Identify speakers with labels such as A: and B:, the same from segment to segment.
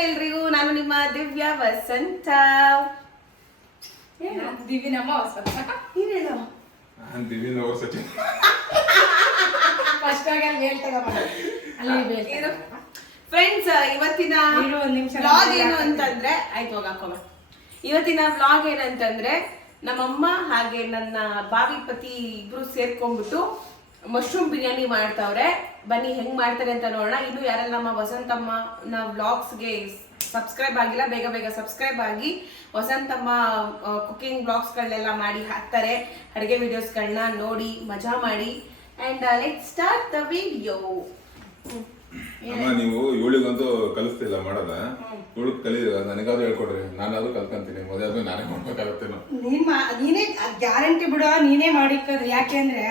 A: ಎಲ್ರಿಗೂ. ನಾನು ನಿಮ್ಮ ದಿವ್ಯ ವಸಂತ.
B: ದಿವಿ ನಮ್ಮ ವಸಂತ
A: ನೀನ್ ಹೇಳು.
C: ನಾನು ದಿವ್ಯನ ಸಚಿನ್
B: ಫಸ್ಟ್ ಆಗಿ ಅಲ್ಲಿ ಹೇಳ್ ಅಲ್ಲಿ
A: ಇದು ಫ್ರೆಂಡ್ಸ್ ಇವತ್ತಿನ
B: ಇರು ಒಂದ್ ನಿಮಿಷ
A: ವ್ಲಾಗ್ ಏನು ಅಂತಂದ್ರೆ ಆಯ್ತು ಹೋಗ ಹಾಕೋಣ ಇವತ್ತಿನ ವ್ಲಾಗ್ ಏನಂತಂದ್ರೆ ನಮ್ಮಮ್ಮ ಹಾಗೆ ನನ್ನ ಬಾವಿ ಪತಿ ಇಬ್ರು ಸೇರ್ಕೊಂಡ್ಬಿಟ್ಟು ಮಶ್ರೂಮ್ ಬಿರಿಯಾನಿ ಮಾಡ್ತಾವ್ರೆ. ಬನ್ನಿ, ಹೆಂಗ್ ಮಾಡ್ತಾರೆ ಅಂತ ನೋಡೋಣ. ಇನ್ನು ಯಾರೆಲ್ಲ ನಮ್ಮ ವಸಂತಮ್ಮ ನಾವು ವ್ಲಾಗ್ಸ್ಗೆ ಸಬ್ಸ್ಕ್ರೈಬ್ ಆಗಿಲ್ಲ, ಬೇಗ ಬೇಗ ಸಬ್ಸ್ಕ್ರೈಬ್ ಆಗಿ ವಸಂತಮ್ಮ ಕುಕಿಂಗ್ ಬ್ಲಾಗ್ಸ್ಗಳನ್ನೆಲ್ಲ ಮಾಡಿ ಹಾಕ್ತಾರೆ. ಅಡುಗೆ ವಿಡಿಯೋಸ್ಗಳನ್ನ ನೋಡಿ, ಮಜಾ ಮಾಡಿ. And let start the video
C: ಅಮ್ಮ ನೀವು ಇವಳಿಗಂತೂ ಕಲಿಸ್ತಿಲ್ಲ ಮಾಡೋದ? ಇವಳು ಕಲಿ ನನಗಾದ್ರೂ ಹೇಳ್ಕೊಡ್ರಿ. ನಾನಾದ್ರೂ ಕಲ್ಕಂತೀನಿ ಮದುವೆ ಆದ್ರೂ ನಾನೇ ಮಾಡ್ಬೇಕಾಗತ್ತೇನೋ
B: ನೀನ್ ಮಾ- ನೀನೇ ಗ್ಯಾರಂಟಿ ಬಿಡ ನೀನೇ ಮಾಡಿಕ್ಕದು. ಯಾಕೆಂದ್ರೆ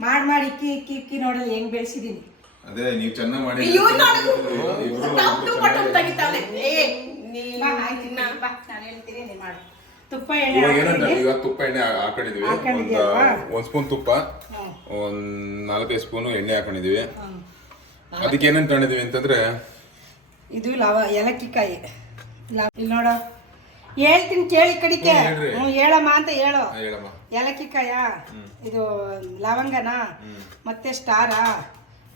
B: ಮಾಡ್ ಮಾಡಿ ಇಕ್ಕಿ ಇಕ್ಕಿ ಇಕ್ಕಿ ನೋಡಲ್ಲ ಹೆಂಗ್ ಬೆಳ್ಸಿದೀನಿ.
C: ಅದೇ ನೀವು ಚೆನ್ನಾಗಿ ಮಾಡಿ
A: ಇವ್ನ್ ನೋಡು.
C: ಇಬ್ರು
A: ತಪ್ಪು ಬಟನ್ ತೆಗಿತಾವ್ನೆ. ಏ, ನೀ-
B: ಬಾ, ಆಯ್ತು,
A: ನಾ-
B: ಬಾ, ನಾನು ಹೇಳ್ತೀನಿ ನೀನ್ ಮಾಡು. ತುಪ್ಪ ಎಣ್ಣೆ
C: ಇವಾಗ ಏನಂತ
B: ಹಾಕಿದ್ದೀನಿ.
C: ಇವಾಗ ತುಪ್ಪ ಎಣ್ಣೆ ಹಾ- ಹಾಕೊಂಡಿದೀವಿ. ಒಂದ್ ಒಂದ್ ಸ್ಪೂನ್ ತುಪ್ಪ. ಒಂದ್ ನಾಲ್ಕೈದು ಸ್ಪೂನು ಎಣ್ಣೆ ಹಾಕೊಂಡಿದೀವಿ. ಅದಕ್ಕೆ ಏನೇನ್ ತಗೊಂಡಿದೀವಿ ಅಂತಂದ್ರೆ
B: ಇದು ಲವ ಏಲಕ್ಕಿಕಾಯಿ. ಇಲ್ಲಿ ನೋಡ. ಹೇಳ್ತೀನಿ ಕೇಳಿ ಕಡಿಕೆ
C: ಹ್ಮ್, ಹೇಳ್ರಿ.
B: ಹ್ಞೂ ಹೇಳಮ್ಮ ಅಂತ ಹೇಳು.
C: ಹಾ, ಹೇಳಮ್ಮ.
B: ಏಲಕ್ಕಿ ಕಾಯ ಇದು ಲವಂಗನ ಮತ್ತೆ ಸ್ಟಾರ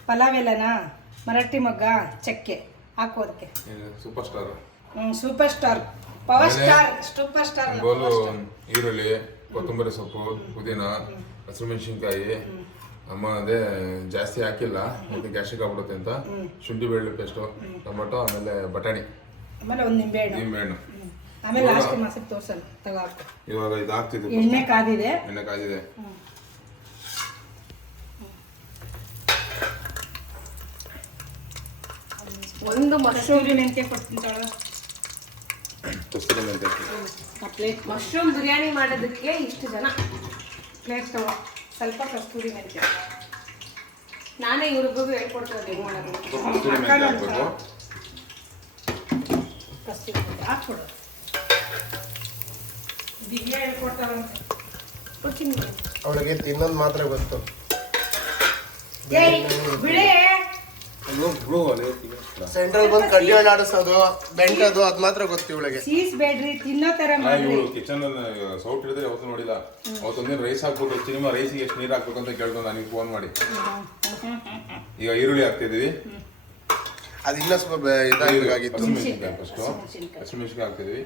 B: ಪಲಾವ್ ಎಲೆನ ಮರಾಠಿ ಮಗ್ಗ ಚಕ್ಕೆ. ಹಾಕು ಅದಕ್ಕೆ.
C: Super star
B: super star power star super star
C: ಬೋಲು ಈರುಳ್ಳಿ ಕೊತ್ತಂಬರಿ ಸೊಪ್ಪು ಪುದೀನ ಹಸಿಮೆಣಸಿನ್ಕಾಯಿ ಅಮ್ಮ ಅದೇ ಜಾಸ್ತಿ ಹಾಕಿಲ್ಲ ಮತ್ತೆ ಗ್ಯಾಸ್ಟ್ರಿಕ್ ಆಗ್ಬಿಡುತ್ತೆ ಅಂತ. ಶುಂಠಿ ಬೆಳ್ಳುಳ್ಳಿ ಪೇಸ್ಟು ಟೊಮೊಟೊ ಆಮೇಲೆ ಬಟಾಣಿ.
B: ಆಮೇಲೆ ಒಂದು ನಿಂಬೆ ಹಣ್ಣು.
C: ನಿಂಬೆಹಣ್ಣು
B: ಆಮೇಲೆ ಲಾಸ್ಟ್ ಮಸಕ್ ತೋರ್ಸಲ್ಲ ತಗೋ
C: ಇವಾಗ ಇದು ಹಾಕ್ತಿದ್ವಿ
B: ಎಣ್ಣೆ ಕಾದಿದೆ.
C: ಎಣ್ಣೆ ಕಾದಿದೆ.
A: ಒಂದು ಮಶ್ರೂಮ್
B: ಮೆಂತ್ಯ ಕೊಡ್ತೀನಿ.
C: ಕಸ್ತೂರಿ ಮೆಂತ್ಯ
B: ಪ್ಲೇಟ್
A: ಮಶ್ರೂಮ್ ಬಿರಿಯಾನಿ ಮಾಡೋದಕ್ಕೆ ಇಷ್ಟು ಜನ.
B: ಪ್ಲೇಟ್ ತಗೋ. ಸ್ವಲ್ಪ ಕಸ್ತೂರಿ ಮೆಂತ್ಯ.
A: ನಾನೇ ಇವ್ರಿಗೂ ಹೇಳ್ಕೊಡ್ತೀನಿ ಹೆಂಗ್ ಮಾಡೋದು
C: ಕಸ್ತೂರಿ
B: ದಿವ್ಯ ಹೇಳ್ಕೊಡ್ತಾರಂತೆ
D: ಅವಳಿಗೆ ತಿನ್ನೋದು ಮಾತ್ರ ಗೊತ್ತು.
B: ಬಿಳಿ.
D: ಸೆಂಟ್ರಲ್ ಬಂದು ಕಡ್ಡಿ ಆಡಿಸೋದು ಬೆಂಟದು ಅದ್ ಮಾತ್ರ ಗೊತ್ತು ಇವಳಿಗೆ.
B: ಸೀಸ್ ಬೇಡ್ರಿ ತಿನ್ನೋ ತರ ಮಾಡ್ರಿ.
C: ಇವಳು ಕಿಚನ್ ಸೌಟ್ ಹಿಡಿದ್ರೆ ಯಾವತ್ತು ನೋಡಿಲ್ಲ. ಅವತ್ತೊಂದಿನ ರೈಸ್ ಹಾಕ್ಬಿಟ್ಟು ಸಿನಿಮಾ ರೈಸಿಗೆ ಎಷ್ಟು ನೀರು ಹಾಕ್ಬೇಕು ಅಂತ ಕೇಳ್ಕೊಂಡು ನನಗೆ ಫೋನ್ ಮಾಡಿ. ಈಗ ಈರುಳ್ಳಿ ಹಾಕ್ತಿದೀವಿ
D: ಅದಿಲ್ಲ ಸ್ವಲ್ಪ ಬೆ- ಇದಾಗಿತ್ತು
C: ಫಸ್ಟು ಹಸಿಮೆಣಸಿನ್ಕಾಯಿ ಹಾಕ್ತಿದೀವಿ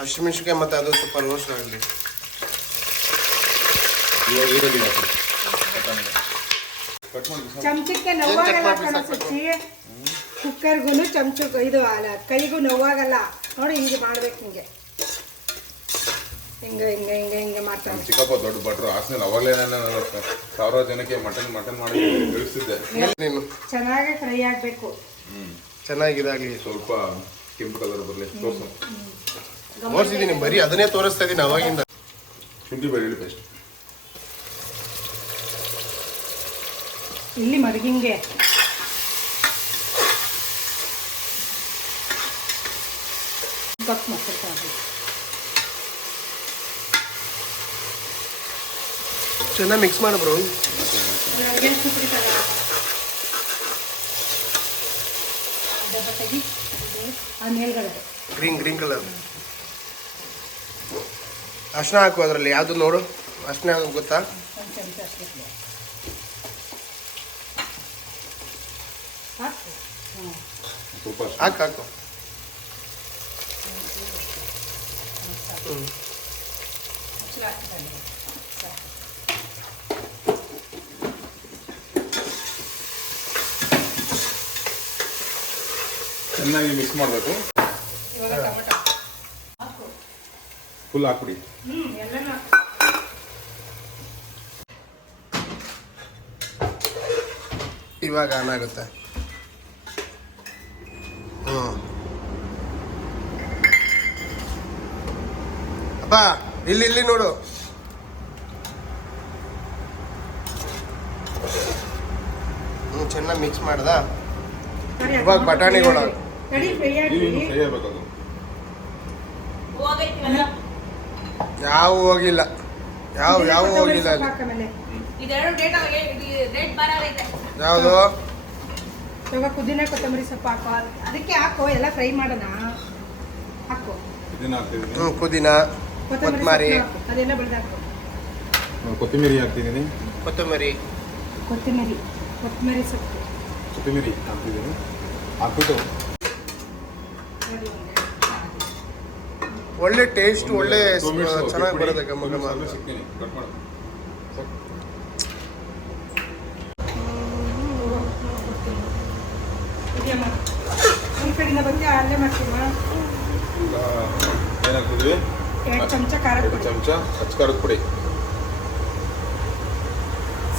D: ಹಸಿಮೆಣಸಿನ್ಕಾಯಿ. ಮತ್ತೆ ಅದು ಸ್ವಲ್ಪ ರೋಸ್ಟ್ ಆಗಲಿ.
C: ಈಗ ಈರುಳ್ಳಿ ಹಾಕಿ.
B: ಚಮಚಕ್ಕೆ ನೋವಾಗಲ್ಲ ಕಣಸುಚ್ಚಿ ಕುಕ್ಕರ್ಗೂ ಚಮಚಕ್ಕೂ ಇದು ಕೈಗೂ ನೋವಾಗಲ್ಲ. ನೋಡಿ ಹಿಂಗೆ ಮಾಡ್ಬೇಕು ಹಿಂಗೆ. ಹಿಂಗೆ ಹಿಂಗೆ ಹಿಂಗೆ ಹಿಂಗೆ ಮಾಡ್ತಾರೆ
C: ಚಿಕ್ಕಪ್ಪ ದೊಡ್ಡ ಭಟ್ರು ಹಾಸನ ಅವಾಗಲೇ ನಾನು ಸಾವಿರಾರು ಜನಕ್ಕೆ ಮಟನ್ ಮಟನ್ ಮಾಡಿ ಬೆಳೆಸಿದ್ದೆ
D: ನೀನು.
B: ಚೆನ್ನಾಗಿ ಫ್ರೈ ಆಗಬೇಕು.
C: ಹ್ಮ್.
D: ಚೆನ್ನಾಗಿದಾಗ್ಲಿ
C: ಸ್ವಲ್ಪ ಕೆಂಪು ಕಲರ್ ಬರಲಿ. ತೋರ್ಸು.
D: ತೋರಿಸಿದೀನಿ ಬರೀ ಅದನ್ನೇ ತೋರಿಸ್ತಾ ಇದೀನಿ ಅವಾಗಿಂದ.
C: ಶುಂಠಿ ಬೆಳ್ಳುಳ್ಳಿ ಪೇಸ್ಟ್
B: ಇಲ್ಲಿ ಮಡಗಿಂಗೆ ಕಪ್ ಮೊಸರು.
D: ಚೆನ್ನಾಗಿ ಮಿಕ್ಸ್ ಮಾಡು ಬ್ರೋ
B: ಅಡುಗೆ ಪುಡಿ ತಗೋ. ಡಬ್ಬ ಆ ಮೇಲ್ಗಡೆ
D: ಗ್ರೀನ್ ಗ್ರೀನ್ ಕಲರ್ ಅರ್ಶಿನ ಹಾಕು ಅದರಲ್ಲಿ ಯಾವುದು ನೋಡು? ಅರ್ಶಿನ ಗೊತ್ತಾ
B: ಒಂದು ಚಮಚ ಅಷ್ಟೇ ಹಾಕು ಹ್ಞೂ
C: ಸೂಪರ್
D: ಹಾಕು ಹಾಕು ಹ್ಮ್
C: ಚೆನ್ನಾಗಿ ಮಿಕ್ಸ್ ಮಾಡಬೇಕು.
B: ಇವಾಗ ಟೊಮೆಟೊ. ಹಾಕು.
C: ಫುಲ್ ಹಾಕ್ಬಿಡಿ.
D: ಇವಾಗ ಆನಾಗುತ್ತೆ ಆಗುತ್ತೆ. ಅಪ್ಪ ಇಲ್ಲಿ ಇಲ್ಲಿ ನೋಡು. ಚೆನ್ನಾಗಿ ಮಿಕ್ಸ್ ಮಾಡ್ದ? ಇವಾಗ
B: ಬಟಾಣಿ
D: ಬಟಾಣಿಗಳು. ಯಾವ ಹೋಗಿಲ್ಲ ಯಾವ ಯಾವ ಹೋಗಿಲ್ಲ ಅಲ್ಲಿ ಯಾವುದು?
B: ಕೊತ್ತಂಬರಿ ಸೊಪ್ಪು ಹಾಕೋ ಅದಕ್ಕೆ ಹಾಕೋ ಎಲ್ಲ ಫ್ರೈ ಮಾಡೋಣ. ಹಾಕೋ.
D: ಹ್ಮ್ ಪುದೀನ
B: ಕೊತ್ತಂಬರಿ. ಅದೆಲ್ಲ ಬೆಳೆದಾಕು.
C: ಕೊತ್ತಂಬರಿ ಹಾಕ್ತಿದ್ದೀನಿ.
D: ಕೊತ್ತಂಬರಿ.
B: ಕೊತ್ತಂಬರಿ ಕೊತ್ತಂಬರಿ ಸೊಪ್ಪು.
C: ಕೊತ್ತಂಬರಿ ಹಾಕ್ತಿದ್ದೀನಿ. ಹಾಕ್ಬಿಟ್ಟು.
D: ಒಳ್ಳೆ ಟೇಸ್ಟ್ ಒಳ್ಳೆ ಚೆನ್ನಾಗಿ. ಬರುತ್ತೆ ಗಮ್ಮ
C: ಗಮ್ಮ ಸಿಗ್ತೀನಿ. ಕಟ್ ಮಾಡು ಸಾಕು.
B: ಇದೆಯಮ್ಮ ಈ ಕಡೆಯಿಂದ ಮಾಡ್ತೀವ
C: ಈಗ ಏನಾಗ್ತಿದ್ವಿ
B: ಎರಡು ಚಮಚ ಖಾರ
C: ಎರಡು ಚಮಚ ಹಚ್ಚ ಖಾರದ ಪುಡಿ.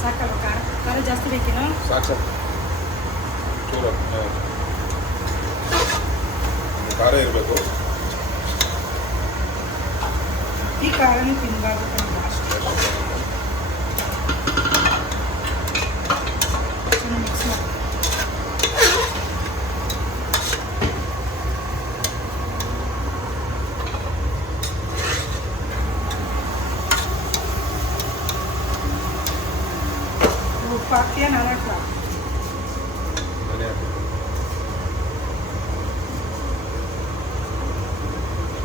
B: ಸಾಕಲ್ವ ಖಾರ? ಖಾರ ಜಾಸ್ತಿ ಬೇಕೇನು
C: ಸಾಕು. ಸಾಕು ಚೂರು ಖಾರ ಇರಬೇಕು.
B: ಈ ಖಾರನೂ ತಿನ್ಬಾರ್ದು ಕಣವ್ವ, ಅಷ್ಟು ಚೆನ್ನಾಗಿ ಮಿಕ್ಸ್ ಮಾಡಿ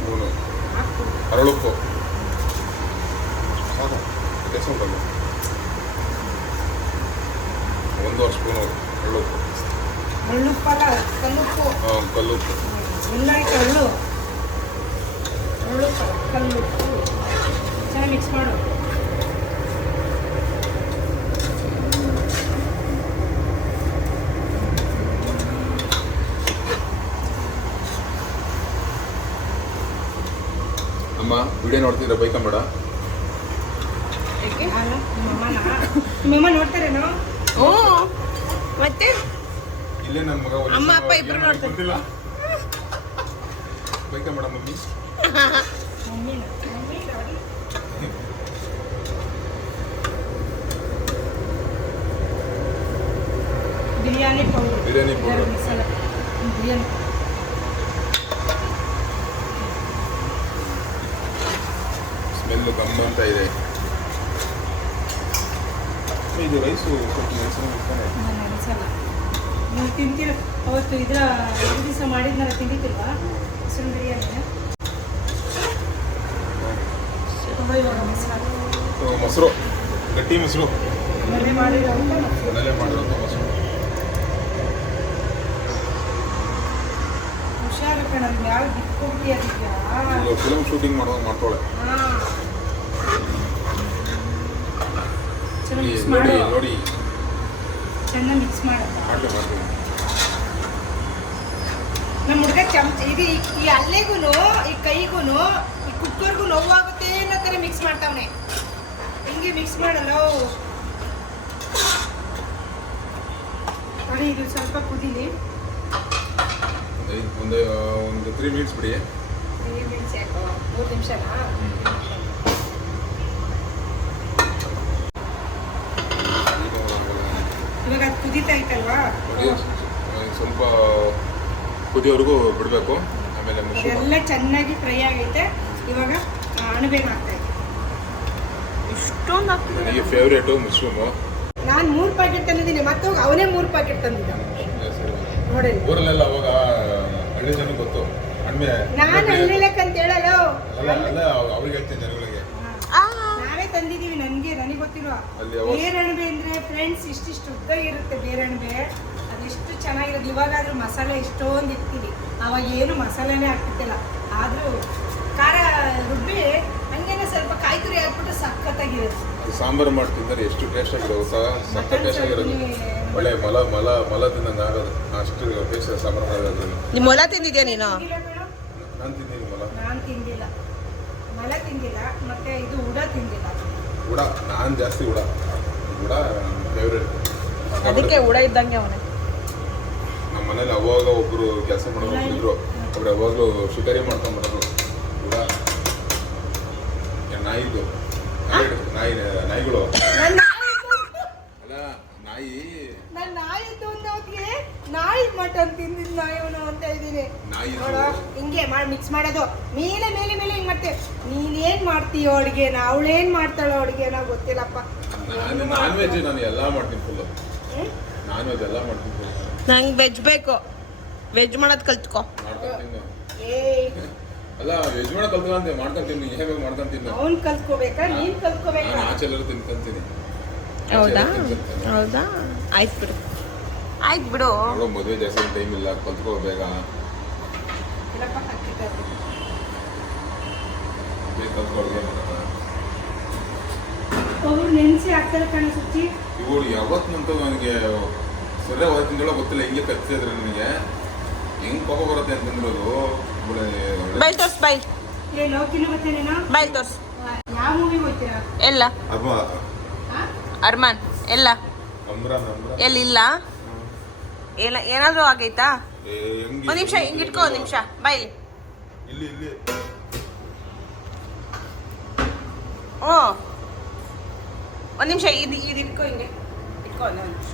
C: ಮೂನು
B: ಹಾಕು
C: ಅರಳುಪ್ಪು ಸಾಕು ಎಷ್ಟು ಉಂಟಲ್ಲ ಒಂದೂವರೆ ಸ್ಪೂನು ಅರಳುಪ್ಪು
B: ಮುಳ್ಳುಪ್ಪಲ್ಲ ಕಲ್ಲುಪ್ಪು. ಕಲ್ಲು ಮುಳ್ಳುಪ್ಪ ಕಲ್ಲುಪ್ಪು ಚೆನ್ನಾಗಿ ಮಿಕ್ಸ್ ಮಾಡು
C: ಅಮ್ಮ ವಿಡಿಯೋ ನೋಡ್ತಿದ್ರೆ ಬೈಕಂಬೇಡ
B: ನಾನು ನಿಮ್ಮಮ್ಮನ? ನಿಮ್ಮಮ್ಮ ನೋಡ್ತಾರೇನೋ?
A: ಹ್ಞೂ ಮತ್ತೆ?
C: ಇಲ್ಲೇ ನನ್ನ ಮಗ ಒಂದು
A: ಅಮ್ಮ,
C: ಸಲ
A: ಅಪ್ಪ ಇಬ್ರು
C: ಏನು
A: ನೋಡ್ತಾರೆ.
C: ಬಂದಿಲ್ಲ ಬೈಕಂಬೇಡ mummy.
B: ಮಮ್ಮಿನ mummy daddy biryani powder.
C: Biryani powder.
B: Masala. Biryani
C: ಅಂತ ಇದೆ ಇದು ರೈಸು
B: ನೀವು ತಿಂತೀರ ಅವತ್ತು ಇದ್ರ ಎರಡು ದಿವಸ ಮಾಡಿದ್ನಲ್ಲ ತಿಂದಿತ್ತಿಲ್ವಾ ಹೆಸರು ಬಿರಿಯಾನಿ
C: ಮೊಸರು ಗಟ್ಟಿ ಮೊಸರು ಮನೇಲೆ ಮಾಡಿರೋಂಥ ಮೊಸರು
B: ಹುಷಾರು ಕಣಲ್ಲಿ ಯಾವ ಫಿಲ್ಮ್
C: ಫಿಲಮ್ ಶೂಟಿಂಗ್ ಮಾಡುವಾಗ ಮಾಡ್ತಾಳೆ
B: ಚೆನ್ನಾಗಿ ಮಿಕ್ಸ್ ಮಾಡು
C: ನೋಡಿ
B: ಚೆನ್ನಾಗಿ ಮಿಕ್ಸ್
C: ಮಾಡ್ತೀನಿ
B: ನಮ್ಮ ಹುಡುಗ ಚಮಚ ಇದು ಈ- ಅಲ್ಲಿಗೂ ಈ ಕೈಗೂ ಈ ಕುಕ್ಕರ್ಗೂ ನೋವಾಗುತ್ತೆ ಅನ್ನೋ ಥರ ಮಿಕ್ಸ್ ಮಾಡ್ತಾವನೆ. ಹಿಂಗೆ ಮಿಕ್ಸ್ ಮಾಡಲ್ಲ. ನೋಡಿ ಇದು ಸ್ವಲ್ಪ ಕುದೀನಿ
C: ಒಂದು ಒಂದು ತ್ರೀ ಮಿನಿಟ್ಸ್ ಬಿಡಿ.
B: ತ್ರೀ ಮಿನಿಟ್ಸ್ ಯಾಕೋ? ಮೂರು ನಿಮಿಷನಾ? ಇವಾಗ ಅದು ಕುದೀತಾ ಐತಲ್ವಾ?
C: ಸ್ವಲ್ಪ ಕುದಿಯೋವರೆಗೂ ಬಿಡಬೇಕು. ಆಮೇಲೆ
B: ಎಲ್ಲ ಚೆನ್ನಾಗಿ ಫ್ರೈ ಆಗೈತೆ. ಇವಾಗ ಹಾಕ್ತಾ ಇದ್ದೀನಿ
A: ಇಷ್ಟೊಂದು ಆಗ್ತಿದೆ
C: ನನಗೆ ಫೇವ್ರೇಟು ಮಶ್ರೂಮು
B: ನಾನು ಮೂರು ಪ್ಯಾಕೆಟ್ ತಂದಿದ್ದೀನಿ. ಮತ್ತೆ ಅವನೇ ಮೂರು ಪ್ಯಾಕೆಟ್ ತಂದಿದ್ದ ನೋಡಿ.
C: ಊರಲ್ಲೆಲ್ಲ ಅವಾಗ ಹಳ್ಳಿ ಜನಕ್ಕೆ ಗೊತ್ತು. ಅಣ್ಮೆ
B: ನಾನು ಹಳ್ಳಿಲಕ್ಕಂತ ಹೇಳಲ್ಲ
C: ಅವ್ರಿಗೆ ಹೇಳ್ತೀನಿ ಜನಗಳಿಗೆ.
B: ನಾವೇ ತಂದಿದ್ದೀವಿ ನನಗೆ ನನಗೆ ಗೊತ್ತಿರುವ ಬೇರಣ್ಬೆ ಅಂದ್ರೆ ಫ್ರೆಂಡ್ಸ್ ಇಷ್ಟಿಷ್ಟು ಉದ್ದ ಇರುತ್ತೆ ಬೇರಣಬೆ ಅದೆಷ್ಟು ಚೆನ್ನಾಗಿರೋದು ಇವಾಗಾದ್ರೂ ಮಸಾಲೆ ಇಷ್ಟೊಂದು ಇರ್ತೀವಿ ಅವಾಗ ಏನು ಮಸಾಲೆನೇ ಆಗ್ತಿತ್ತಿಲ್ಲ ಆದರೂ ಖಾರ ರುಬ್ಬಿ ಹಂಗೇನೆ ಸ್ವಲ್ಪ ಕಾಯ್ತುರಿ ಹಾಕ್ಬಿಟ್ಟು ಸಖತ್ತಾಗಿರುತ್ತೆ.
C: ಸಾಂಬಾರು ಮಾಡ್ತಿದ್ದಾರೆ ಎಷ್ಟು ಟೇಸ್ಟ್ ಆಗಿರೋದು. ಒಳ್ಳೆ ಮಲ ಮಲ ಮಲ ಆಗೋದು ಅಷ್ಟು ಟೇಸ್ಟ್ ಸಾಂಬಾರು ಮಾಡೋದು
A: ನಿಮ್ಮ ಮೊಲ ತಿಂದಿದ್ಯಾ ನೀನು?
C: ಮಲ.
B: ನಾನು ತಿಂದಿಲ್ಲ. ಮಲ ತಿಂದಿಲ್ಲ. ಮತ್ತೆ ಇದು ಉಡ ತಿಂದಿಲ್ಲ.
C: ಉಡ ನಾನು ಜಾಸ್ತಿ ಉಡ. ಉಡ ಫೇವ್ರೇಟ್
A: ಅದಕ್ಕೆ ಉಡ ಇದ್ದಂಗೆ ಅವನೇ.
C: ನಮ್ಮ ಮನೇಲಿ ಅವಾಗ ಒಬ್ಬರು ಕೆಲಸ ಮಾಡೋರು ಇದ್ರು. ಅವ್ರು ಯಾವಾಗಲೂ ಶಿಕಾರಿ ಮಾಡ್ಕೊಂಡ್ ಬರೋದು ಉಡ. ನಾಯಿದು? ನಾಯಿ ನಾಯಿ ನಾಯಿಗಳು. ಅಲ್ಲ ನಾಯಿ.
B: ನಾನು ನಾಯಿ ಹೊತ್ತಿಗೆ ನಾಯಿ ಮಟನ್ ತಿಂದಿದ್ದು ನಾಯಿವನು ಅಂತ ಇದ್ದೀನಿ.
C: ನಾಯಿ
B: ಹಿಂಗೆ ಮಾಡಿ ಮಿಕ್ಸ್ ಮಾಡೋದು. ಮೇಲೆ ಮೇಲೆ ಮೇಲೆ ಹಿಂಗೆ ಮಾಡ್ತೀವಿ ನೀನೇನ್ ಮಾಡ್ತೀಯೋ ಅಡುಗೆನ ಅವಳೇನ್ ಮಾಡ್ತಾಳೋ ಅಡುಗೆನ ಗೊತ್ತಿಲ್ಲಪ್ಪ.
C: ನಾನು ನಾನ್ ವೆಜ್ ನಾನು ಎಲ್ಲ ಮಾಡ್ತೀನಿ ಫುಲ್ಲು? ನಾನ್ ವೆಜ್ ಎಲ್ಲ ಮಾಡ್ತೀನಿ full.
A: ನಂಗೆ ವೆಜ್ ಬೇಕು. ವೆಜ್ ಮಾಡೋದು ಕಲ್ತ್ಕೊ.
C: ಮಾಡ್ಕೊಂಡ್ ತಿನ್ನು.
B: ಏ
C: ಅಲ್ಲ ವೆಜ್ ಮಾಡೋ ಮಾಡ್ಕೊಂಡ್ ತಿನ್ನು ಏನ್ ಬೇಕು ಮಾಡ್ಕೊಂತೀನಿ. ಅವ್ನು
B: ಅವನ್ ಕಲ್ತ್ಕೋಬೇಕಾ ನೀನ್ ಕಲ್ತ್ಕೋಬೇಕಾ?
C: ನಾನು ಆಚೆ ಎಲ್ಲರೂ ತಿನ್ಕೊಂತೀನಿ
A: ಹೌದಾ? ಹೌದಾ? ಆಯ್ತು ಬಿಡು. ಆಯ್ತು ಬಿಡು.
C: ನೋಡೋ ಮದುವೆ ಜಾಸ್ತಿ ಟೈಮ್ ಇಲ್ಲ ಕಲ್ತ್ಕೋ ಬೇಗ.
B: ಇಲ್ಲಪ್ಪ ಕಲ್ತಿದ್ದಾರೆ. ನೆನ್ಸಿ ಹಾಕ್ತಾರೆ ಕಣ ಸುಚ್ಚಿ
C: ಇವ್ರು ಯಾವತ್ತಿನಂತ ನನಗೆ ಸರಿ ಗೊತ್ತಿಲ್ಲ ಹೆಂಗೆ ಕಚ್ಚಿದ್ರೆ ನನಗೆ. ಹೆಂಗ್ ಕೋಪ ಬರುತ್ತೆ ಅಂತಂದ್ರೆ ಅದು
A: ಬೈ ತೋರ್ಸ್ ಬೈ.
B: ಏ ಲೋಕಿನೂ ಗೊತ್ತೇನೇನೋ
A: ಬೈಲ್ ತೋರ್ಸ್.
B: ಯಾವ ಮೂವಿಗೆ ಹೋಗ್ತೀರಾ
A: ಎಲ್ಲ? ಅರ್ಮಾನ್ ಎಲ್ಲ.
C: ಅಮ್ರಾನ್ ಇಲ್ಲ
A: ಎಲ್ಲಿಲ್ಲ? ಏನ ಏನಾದರೂ ಆಗೈತಾ?
C: ಒಂದ್ ಹೆಂಗೆ
A: ಒಂದು ನಿಮಿಷ ಹಿಂಗಿಟ್ಕೋ ಇಟ್ಕೋ ಒಂದು ನಿಮಿಷ. ಬೈ.
C: ಇಲ್ಲಿ ಇಲ್ಲಿ.
A: ಹ್ಞೂ. ಒಂದು ನಿಮಿಷ ಇದು ಇದು ಇಟ್ಕೋ ಹಿಂಗೆ. ಇಟ್ಕೋ ಒಂದು ನಿಮಿಷ.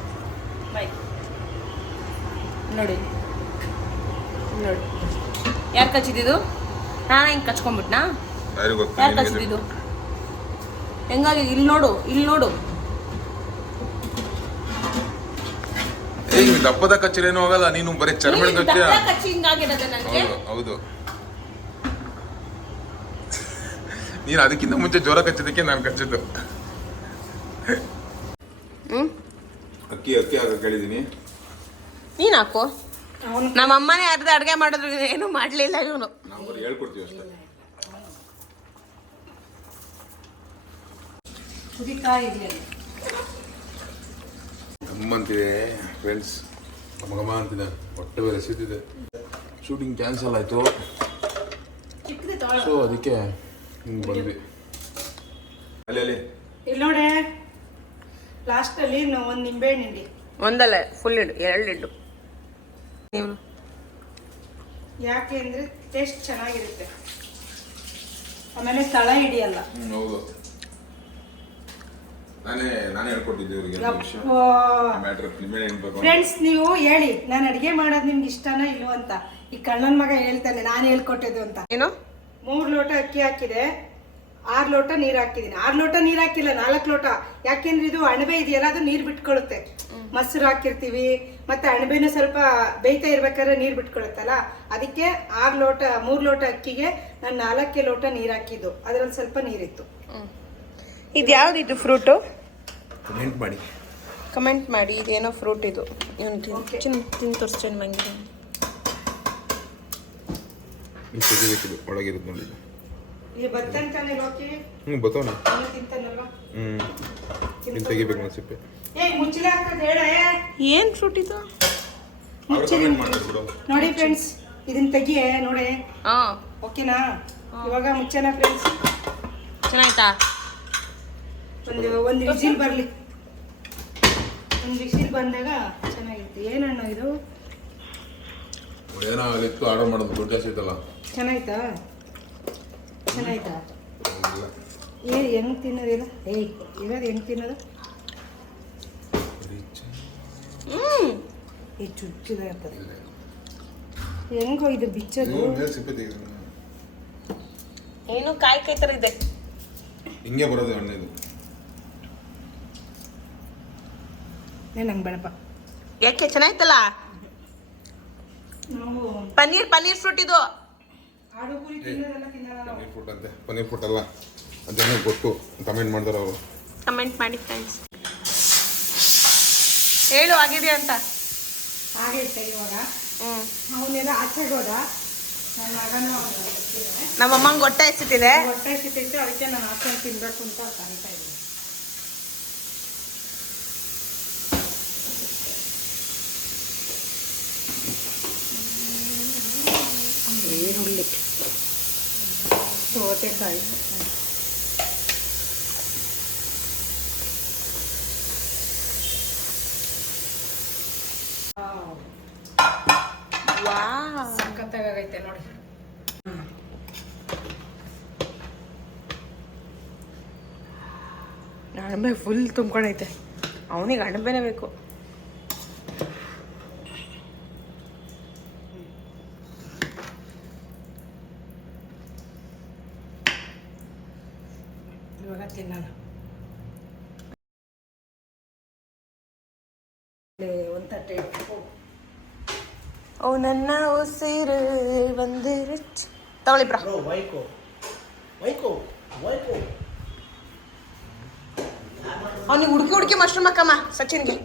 A: ಬೈ ನೋಡಿ. ನೋಡಿ. ಯಾರು ಕಚ್ಚಿದ್ದು ನಾನು ಹಿಂಗೆ ಕಚ್ಕೊಂಡ್ಬಿಟ್ನಾ ಯಾರು ಕಚ್ಚಿದ್ದು ಹೆಂಗಾಗಿ? ಇಲ್ಲಿ ನೋಡು ಇಲ್ಲಿ ನೋಡು.
C: ದಪ್ಪದ ಕಚ್ಚಿರೇನು ಆಗಲ್ಲ ನೀನು ಬರೀ ಚರ್ಮದ ಕಚ್ಚಿ.
A: ಹಿಂಗಾಗಿರೋದು ನನಗೆ?
C: ಹೌದು ಹೌದು ನೀನು ಅದಕ್ಕಿಂತ ಮುಂಚೆ ಜ್ವರ ಕಚ್ಚಿದ್ದಕ್ಕೆ ನಾನು ಕಚ್ಚಿದ್ದು. ಅಕ್ಕಿ ಅಕ್ಕಿ ಆಗ ಕೇಳಿದೀನಿ
A: ನೀನು ಹಾಕು. ನಮ್ಮ ಅಮ್ಮನೇ ಅರ್ಧ ಅಡುಗೆ ಮಾಡಿದ್ರು ಏನು ಮಾಡಲಿಲ್ಲ ಇವನು.
C: ನಾವು ಬರೀ ಹೇಳ್ಕೊಡ್ತೀವಿ ಅಷ್ಟೇ. ಅಂತಿದೆ ಫ್ರೆಂಡ್ಸ್ ಮಗಮ್ಮ ಅಂತಿದೆ. ಹೊಟ್ಟೆ ಬೇರೆ ಸಿದ್ದಿದೆ ಶೂಟಿಂಗ್ ಕ್ಯಾನ್ಸಲ್ ಆಯಿತು. ಸೊ ಅದಕ್ಕೆ ಹಿಂಗೆ ಬಂದ್ವಿ. ಅಲ್ಲಿ ಅಲ್ಲಿ.
B: ಇಲ್ಲಿ ನೋಡೆ ಲಾಸ್ಟಲ್ಲಿ ಒಂದು ನಿಂಬೆ ಹಿಂಡಿ
A: ಒಂದಲ್ಲ ಫುಲ್ ಇಡು ಎರಡು ಇಡು. ನೀವು?
B: ಯಾಕೆ ಅಂದರೆ ಟೇಸ್ಟ್ ಚೆನ್ನಾಗಿರುತ್ತೆ. ಆಮೇಲೆ ತಳ ಹಿಡಿಯಲ್ಲ.
C: ಹೌದು. ನಾನೇ ನಾನೇ ಹೇಳ್ಕೊಟ್ಟಿದ್ದೆ ಇವರಿಗೆ
B: ಫ್ರೆಂಡ್ಸ್ ನೀವು ಹೇಳಿ ನಾನು ಅಡಿಗೆ ಮಾಡೋದು ನಿಮ್ಗೆ ಇಷ್ಟನಾ ಇಲ್ವೋ ಅಂತ. ಈ ಕಣ್ಣನ ಮಗ ಹೇಳ್ತಾನೆ ನಾನು ಹೇಳ್ಕೊಟ್ಟಿದ್ದು ಅಂತ.
A: ಏನು?
B: ಮೂರು ಲೋಟ ಅಕ್ಕಿ ಹಾಕಿದೆ. ಆರು ಲೋಟ ನೀರು ಹಾಕಿದ್ದೀನಿ. ಆರು ಲೋಟ ನೀರು ಹಾಕಿಲ್ಲ ನಾಲ್ಕು ಲೋಟ. ಯಾಕೆಂದ್ರೆ ಇದು ಅಣಬೆ ಇದೆಯಲ್ಲ ಅದು ನೀರು ಬಿಟ್ಕೊಳ್ಳುತ್ತೆ ಮೊಸರು ಹಾಕಿರ್ತೀವಿ ಮತ್ತೆ ಅಣಬೆನೂ ಸ್ವಲ್ಪ ಬೇಯ್ತಾ ಇರ್ಬೇಕಾದ್ರೆ ನೀರು ಬಿಟ್ಕೊಳುತ್ತಲ್ಲ? ಅದಕ್ಕೆ ಆರು ಲೋಟ ಮೂರು ಲೋಟ ಅಕ್ಕಿಗೆ ನಾನು ನಾಲ್ಕೇ ಲೋಟ ನೀರು ಹಾಕಿದ್ದು. ಅದರಲ್ಲಿ ಸ್ವಲ್ಪ ನೀರಿತ್ತು.
A: ಇದು ಯಾವ್ದಿದು ಫ್ರೂಟು?
C: ಕಮೆಂಟ್ ಮಾಡಿ.
A: ಕಮೆಂಟ್ ಮಾಡಿ ಇದೇನೋ ಫ್ರೂಟ್ ಇದು. ತಿನ್ ತೋರ್ಸ್ ಮಂಗಿ
C: ನೀವು ತೆಗಿಬೇಕಿದು ಒಳಗಿರೋದು ನೋಡಿ. ಹ್ಞೂ ಬತ್ತವನ. ಹ್ಞೂ ಇನ್ನು ತೆಗಿಬೇಕು ನನ್ನ ಸಿಪ್ಪೆ
A: ಏನು ಫ್ರೂಟ್ ಇದು?
B: ನೋಡಿ ಫ್ರೆಂಡ್ಸ್ ಇದನ್ನ ತೆಗಿಯೇ ನೋಡಿ.
A: ಹಾಂ.
B: ಓಕೆನಾ? ಇವಾಗ ಮುಚ್ಚನ ಫ್ರೆಂಡ್ಸ್
A: ಚೆನ್ನಾಯ್ತಾ?
B: ಒಂದು ಒಂದು ವಿಸಿಲ್ ಬರಲಿ. ಒಂದು ವಿಸಿಲ್ ಬಂದಾಗ ಚೆನ್ನಾಗಿರುತ್ತೆ. ಏನಣ್ಣ ಇದು?
C: ಏನೋ ಆರ್ಡರ್ ಮಾಡೋದು ದುಡ್ಡು ಜಾಸ್ತಿ
B: ಚೆನ್ನಾಯ್ತಾ? ಚೆನ್ನಾಯ್ತಾ? ಏ ಹೆಂಗೆ ತಿನ್ನೋದಿಲ್ಲ ಏಯ್ ಇರೋದು ಹೆಂಗ್ ತಿನ್ನೋದು?
A: ಹ್ಞೂ
B: ಈ ಚುಚ್ಚಿದ ಇರ್ತದೆ ಹೆಂಗೋ ಇದು ಬಿಚ್ಚೋದು?
A: ಏನು ಕಾಯಿ ಕಾಯಿ ಥರ ಇದೆ.
C: ಹಿಂಗೆ ಬರೋದು ಹಣ್ಣು ಇದು
B: ನಂಗೆ ಬೇಡಪ್ಪ.
A: ಯಾಕೆ ಚೆನ್ನಾಯ್ತಲ್ಲ? ಪನ್ನೀರ್ ಪನ್ನೀರ್ ಫ್ರೂಟ್ ಇದು
B: ಆಡು ಕುರಿ ತಿನ್ನೋದೆಲ್ಲ ತಿನ್ನಲ್ಲ ನಾವು
C: ಪನ್ನೀರ್ ಫುಡ್ ಅಂತೆ. ಪನ್ನೀರ್ ಫುಡ್ ಅಲ್ಲ. ಅದೇನೋ ಗೊತ್ತು. ಕಮೆಂಟ್ ಮಾಡ್ತಾರೆ ಅವರು.
A: ಕಮೆಂಟ್ ಮಾಡಿ ಫ್ರೆಂಡ್ಸ್ ಹೇಳು ಆಗಿದೆ ಅಂತ?
B: ಆಗೈತೆ ಇವಾಗ.
A: ಹ್ಞೂ
B: ಅವನೇನೋ ಆಚೆಗೆ ಹೋದ ನನ್ನ ಮಗನ
A: ನಮ್ಮ ಅಮ್ಮಂಗೆ ಹೊಟ್ಟೆ
B: ಹೊಟ್ಟೆ ಅದಕ್ಕೆ ನಾನು ಹಾಕೊಂಡು ತಿನ್ಬೇಕು ಅಂತ ಕಾಣ್ತಾ ಇದ್ದೀನಿ. ಈರುಳ್ಳಿ ಸೌತೆಕಾಯಿ. ಸಖತ್ತಾಗೈತೆ ನೋಡಿ.
A: ಅಣಬೆ ಫುಲ್ ತುಂಬ್ಕೊಂಡೈತೆ. ಅವನಿಗೆ ಅಣಬೆನೇ ಬೇಕು. ತಗೊಳ್ಳಿ ಬ್ರಾ
D: ಬ್ರೋ ವೈಕೋ ವೈಕೋ ವೈಕೋ
A: ಅವ್ನಿಗೆ ಹುಡುಕಿ ಹುಡುಕಿ ಮಶ್ರೂಮ್ ಹಾಕಮ್ಮ ಸಚಿನ್ಗೆ.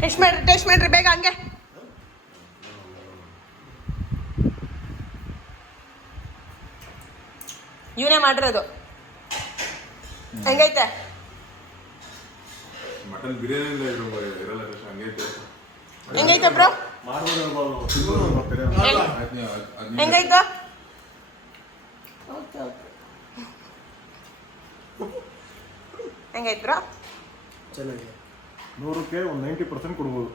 A: ಟೇಸ್ಟ್ ಮಾಡ್ರಿ ಟೇಸ್ಟ್ ಮಾಡ್ರಿ ಬೇಗ ಹಂಗೆ. ಇವನೇ ಮಾಡಿರೋದು. ಹೆಂಗೈತೆ?
C: ಮಟನ್ ಬಿರಿಯಾನಿ ಇರಲ್ಲ ಕೃಷ್ಣ ಹಂಗೈತೆ
A: ಹೆಂಗೈತೆ ಬ್ರೋ? ಹೆಂಗೈತ? ಹೆಂಗೈತೆ ಬ್ರೋ?
D: ಚೆನ್ನಾಗಿದೆ.
E: ನೂರಕ್ಕೆ ಒಂದು ನೈಂಟಿ ಪರ್ಸೆಂಟ್ ಕೊಡ್ಬೋದು.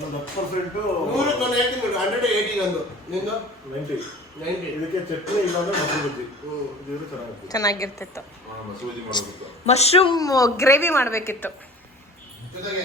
E: ಒಂದು ಹತ್ತು ಪರ್ಸೆಂಟು
D: ನೂರಕ್ಕೆ ನಾನು ಹೇಳ್ತೀನಿ ಹಂಡ್ರೆಡ್ ಏಯ್ಟಿಗೆ ಒಂದು. ನಿಂದು?
E: ನೈಂಟಿ.
D: ನೈಂಟಿ.
E: ಇದಕ್ಕೆ ಚಟ್ನಿ ಇಲ್ಲಾಂದ್ರೆ ಮೊಸರು ಬಜ್ಜಿ ಇದು ಚೆನ್ನಾಗಿತ್ತು
A: ಚೆನ್ನಾಗಿರ್ತಿತ್ತು. ಮಶ್ರೂಮ್ ಗ್ರೇವಿ ಮಾಡಬೇಕಿತ್ತು.
D: ಜೊತೆಗೆ